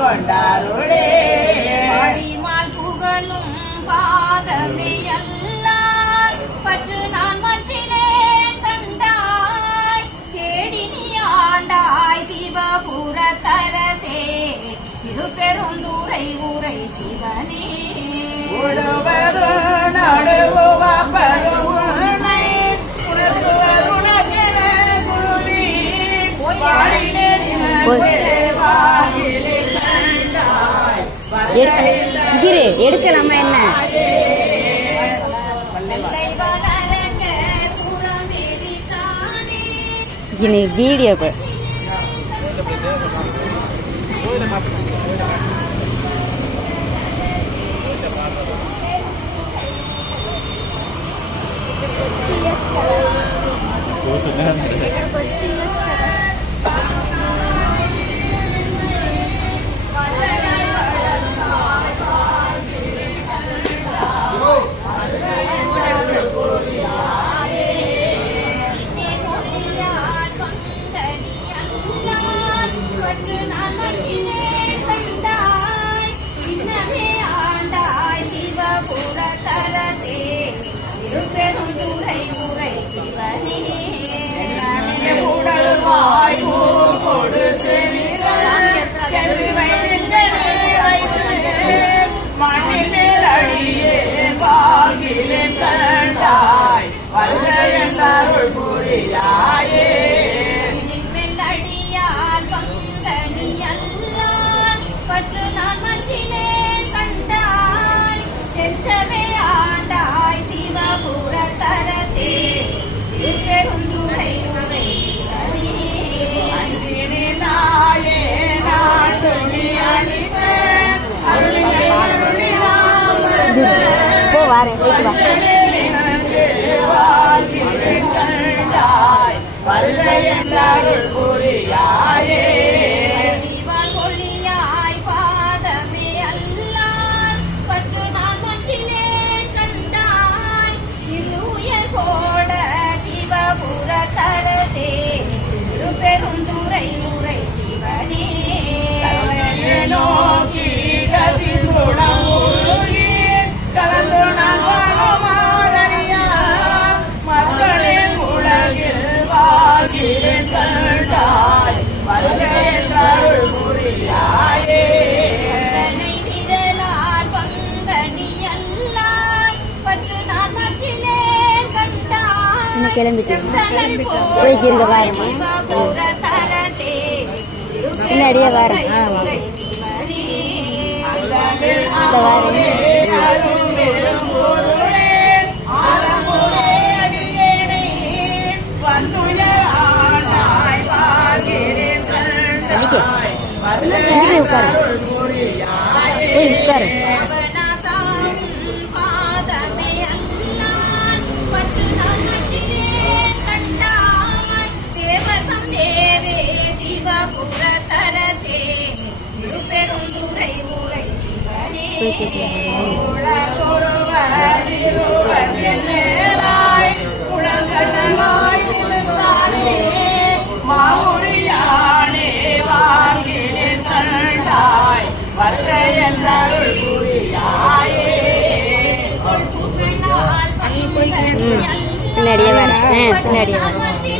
கொண்டாருளே. பரிமாள் புகழும் பாதமே எல்லாம் பற்று நான் மற்றினேன் தந்தாய். கேடினி ஆண்டாய் சிவபுர தரசே சிறு சிவனே. இரு எடுக்கலாமா என்ன? இனி வீடியோ கண்டாய் வல்ல என் அருள் புரியாயே பாரு வீட்டு வா. இன்னும் கிளம்பிட்டேன் போய்க்கிருங்க வாரம்மா. பின்னாடியே வாரம் வாரம் பின்னாடியே வரேன் பின்னாடியே வரேன்